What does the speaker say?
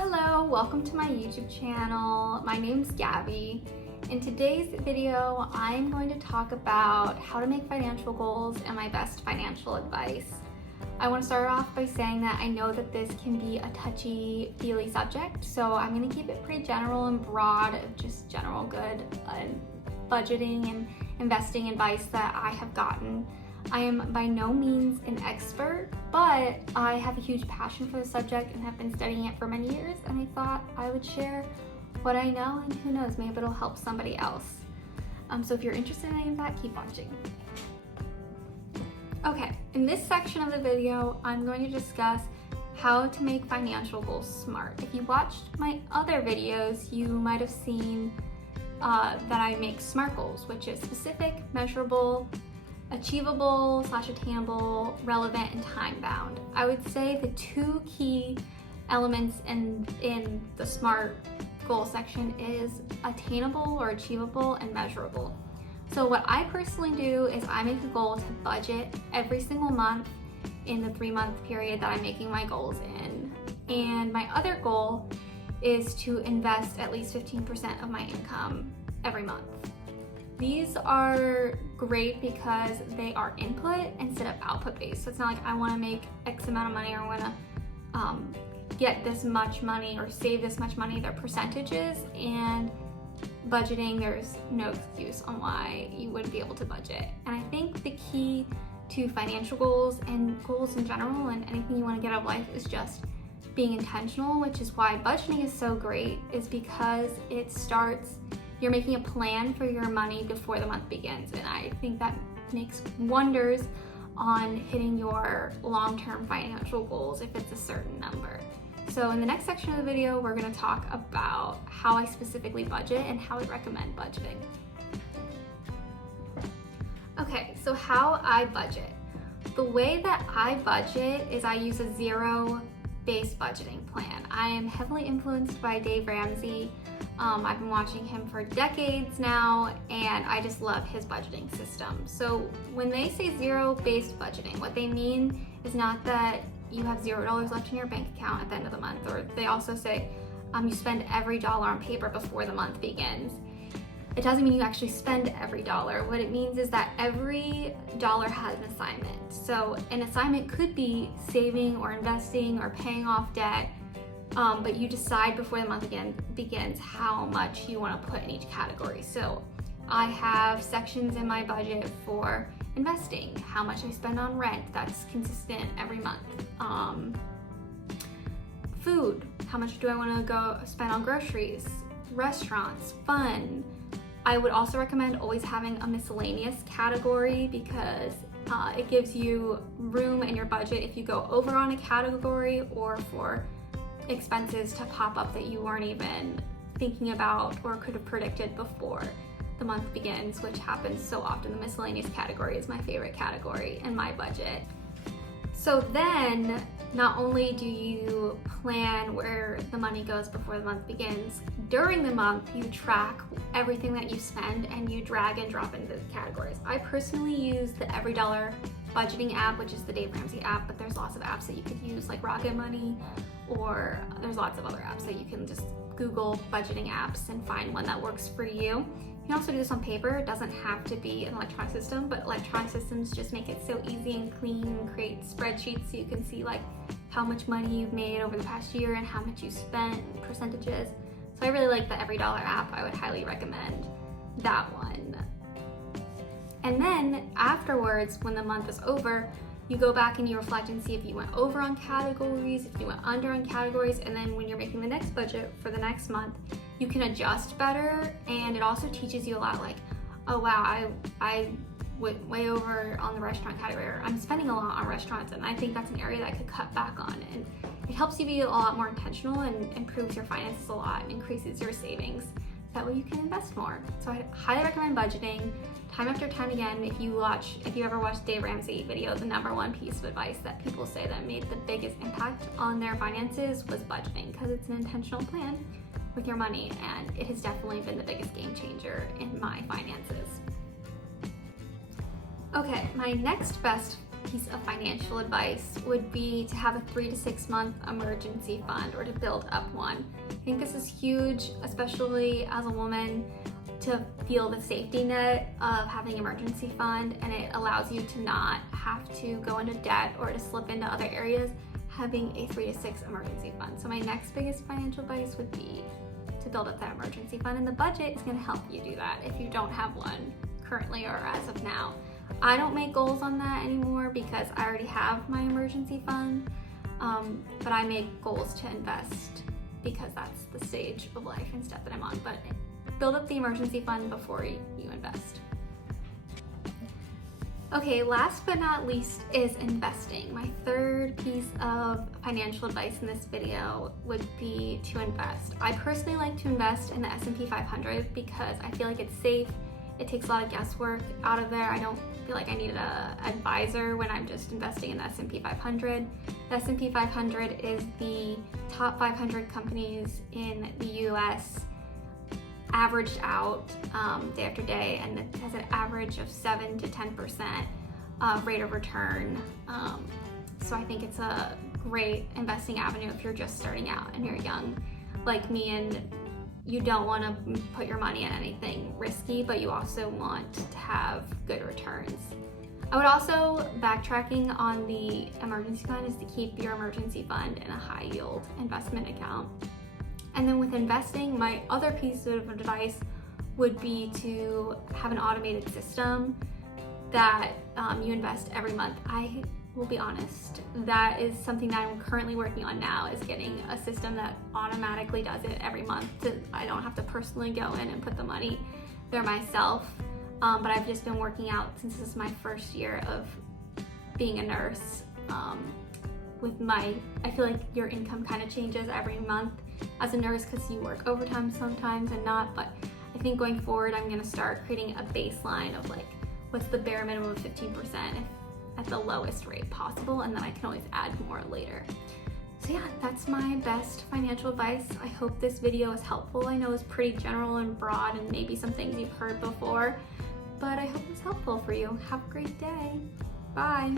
Hello, welcome to my YouTube channel. My name's Gabby. In today's video, I'm going to talk about how to make financial goals and my best financial advice. I want to start off by saying that I know that this can be a touchy-feely subject, so I'm going to keep it pretty general and broad, just general good budgeting and investing advice that I have gotten. I am by no means an expert, but I have a huge passion for the subject and have been studying it for many years, and I thought I would share what I know, and who knows, maybe it'll help somebody else. So if you're interested in any of that, keep watching. Okay, in this section of the video, I'm going to discuss how to make financial goals smart. If you watched my other videos, you might have seen that I make SMART goals, which is specific, measurable, achievable / attainable, relevant, and time-bound. I would say the two key elements in the SMART goal section is attainable or achievable and measurable. So what I personally do is I make a goal to budget every single month in the 3-month period that I'm making my goals in. And my other goal is to invest at least 15% of my income every month. These are great because they are input instead of output based. So it's not like I want to make X amount of money or I want to get this much money or save this much money. They're percentages, and budgeting, there's no excuse on why you wouldn't be able to budget. And I think the key to financial goals and goals in general and anything you want to get out of life is just being intentional, which is why budgeting is so great, is because you're making a plan for your money before the month begins. And I think that makes wonders on hitting your long-term financial goals if it's a certain number. So in the next section of the video, we're going to talk about how I specifically budget and how I recommend budgeting. Okay, so how I budget. The way that I budget is I use a zero-based budgeting plan. I am heavily influenced by Dave Ramsey. I've been watching him for decades now, and I just love his budgeting system. So when they say zero-based budgeting, what they mean is not that you have $0 left in your bank account at the end of the month, or they also say you spend every dollar on paper before the month begins. It doesn't mean you actually spend every dollar. What it means is that every dollar has an assignment. So an assignment could be saving or investing or paying off debt, but you decide before the month begins how much you want to put in each category. So I have sections in my budget for investing, how much I spend on rent, that's consistent every month. Food, how much do I want to go spend on groceries, restaurants, fun. I would also recommend always having a miscellaneous category because it gives you room in your budget if you go over on a category or for expenses to pop up that you weren't even thinking about or could have predicted before the month begins, which happens so often. The miscellaneous category is my favorite category in my budget. So then, not only do you plan where the money goes before the month begins, during the month you track everything that you spend and you drag and drop into the categories. I personally use the Every Dollar budgeting app, which is the Dave Ramsey app, but there's lots of apps that you could use like Rocket Money, or there's lots of other apps that you can just Google budgeting apps and find one that works for you. You can also do this on paper. It doesn't have to be an electronic system, but electronic systems just make it so easy and clean and create spreadsheets so you can see like how much money you've made over the past year and how much you spent, percentages. So I really like the Every Dollar app. I would highly recommend that one. And then afterwards, when the month is over, you go back and you reflect and see if you went over on categories, if you went under on categories, and then when you're making the next budget for the next month, you can adjust better. And it also teaches you a lot, like, oh wow, I went way over on the restaurant category, or I'm spending a lot on restaurants, and I think that's an area that I could cut back on. And it helps you be a lot more intentional and improves your finances a lot and increases your savings. That way you can invest more. So I highly recommend budgeting. Time after time again, if you ever watched Dave Ramsey video, the #1 piece of advice that people say that made the biggest impact on their finances was budgeting, because it's an intentional plan with your money, and it has definitely been the biggest game changer in my finances. Okay, my next best piece of financial advice would be to have a 3 to 6 month emergency fund or to build up one. I think this is huge, especially as a woman, to feel the safety net of having an emergency fund, and it allows you to not have to go into debt or to slip into other areas having a 3 to 6 emergency fund. So my next biggest financial advice would be to build up that emergency fund, and the budget is going to help you do that if you don't have one currently or as of now. I don't make goals on that anymore because I already have my emergency fund, but I make goals to invest because that's the stage of life and step that I'm on. But build up the emergency fund before you invest. Okay, last but not least is investing. My third piece of financial advice in this video would be to invest. I personally like to invest in the S&P 500 because I feel like it's safe. It takes a lot of guesswork out of there. I don't feel like I need an advisor when I'm just investing in the S&P 500. The S&P 500 is the top 500 companies in the US averaged out day after day, and it has an average of 7 to 10% rate of return. So I think it's a great investing avenue if you're just starting out and you're young like me and you don't want to put your money in anything risky, but you also want to have good returns. I would also, backtracking on the emergency fund, is to keep your emergency fund in a high yield investment account. And then with investing, my other piece of advice would be to have an automated system that you invest every month. I will be honest, that is something that I'm currently working on now, is getting a system that automatically does it every month. I don't have to personally go in and put the money there myself. But I've just been working out since this is my first year of being a nurse. I feel like your income kind of changes every month as a nurse because you work overtime sometimes and not, but I think going forward I'm going to start creating a baseline of like what's the bare minimum of 15% at the lowest rate possible, and then I can always add more later. So yeah, that's my best financial advice. I hope this video is helpful. I know it's pretty general and broad and maybe some things you've heard before, but I hope it's helpful for you. Have a great day. Bye.